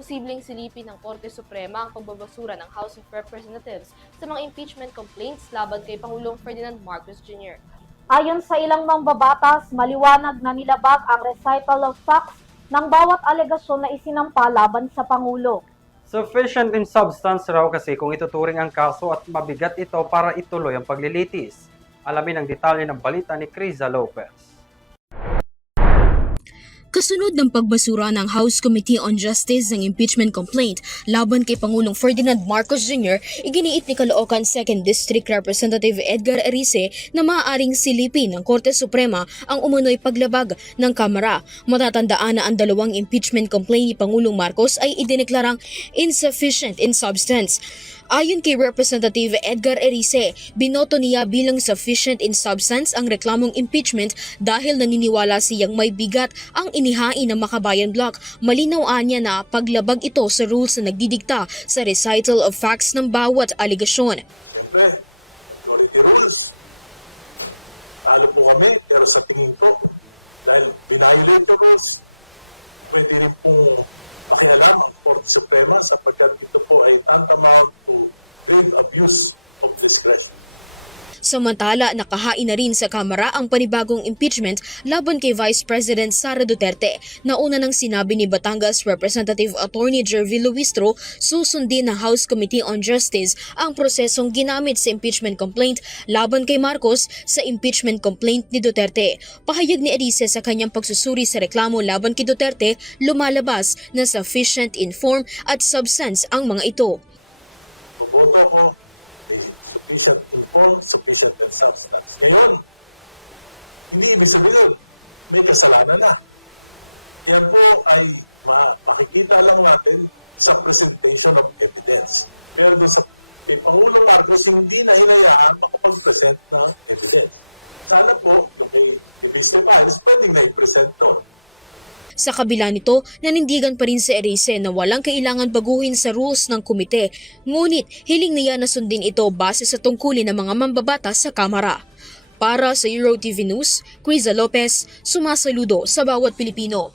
posibleng silipin ng Korte Suprema ang pagbabasura ng House of Representatives sa mga impeachment complaints laban kay Pangulong Ferdinand Marcos Jr. Ayon sa ilang mambabatas, maliwanag na nilabag ang recital of facts ng bawat alegasyon na isinampa laban sa Pangulo. Sufficient in substance raw kasi kung ituturing ang kaso at mabigat ito para ituloy ang paglilitis. Alamin ang detalye ng balita ni Criza Lopez. Kasunod ng pagbasura ng House Committee on Justice ng impeachment complaint laban kay Pangulong Ferdinand Marcos Jr., iginiit ni Caloocan 2nd District Representative Edgar Erice na maaaring silipin ng Korte Suprema ang umunoy paglabag ng Kamara. Matatandaan na ang dalawang impeachment complaint ni Pangulong Marcos ay idineklarang insufficient in substance. Ayon kay Representative Edgar Erice, binoto niya bilang sufficient in substance ang reklamong impeachment dahil naniniwala siyang may bigat ang inihain ng Makabayan Bloc. Malinaw niya na paglabag ito sa rules na nagdidikta sa recital of facts ng bawat aligasyon. Ano po kami, pero sa tingin ko, dahil binawalan ito, boss, pwede rin pong makialam ang Korte Suprema sapagkat ito po ay tantamount to grave abuse of discretion. Samantala, nakahain na rin sa Kamara ang panibagong impeachment laban kay Vice President Sara Duterte. Nauna nang sinabi ni Batangas Representative Attorney Jervy Luistro, susundin ng House Committee on Justice ang prosesong ginamit sa impeachment complaint laban kay Marcos sa impeachment complaint ni Duterte. Pahayag ni Erice sa kanyang pagsusuri sa reklamo laban kay Duterte, lumalabas na sufficient in form at substance ang mga ito. Mabuto ko, sufficient in form, sufficient in substance. Ngayon, hindi ibig sabihin, may kasalanan na. Yan po ay makikita lang natin sa presentation of evidence. Pero sa Pangulong Marcos, hindi na hinayaan makapag-present ng evidence. Sana po, kung may ibig sabihin, pwede na i-present to. Sa kabila nito, nanindigan pa rin si Erice na walang kailangan baguhin sa rules ng komite. Ngunit hiling niya na sundin ito base sa tungkulin ng mga mambabatas sa Kamara. Para sa EuroTV News, Criza Lopez, sumasaludo sa bawat Pilipino.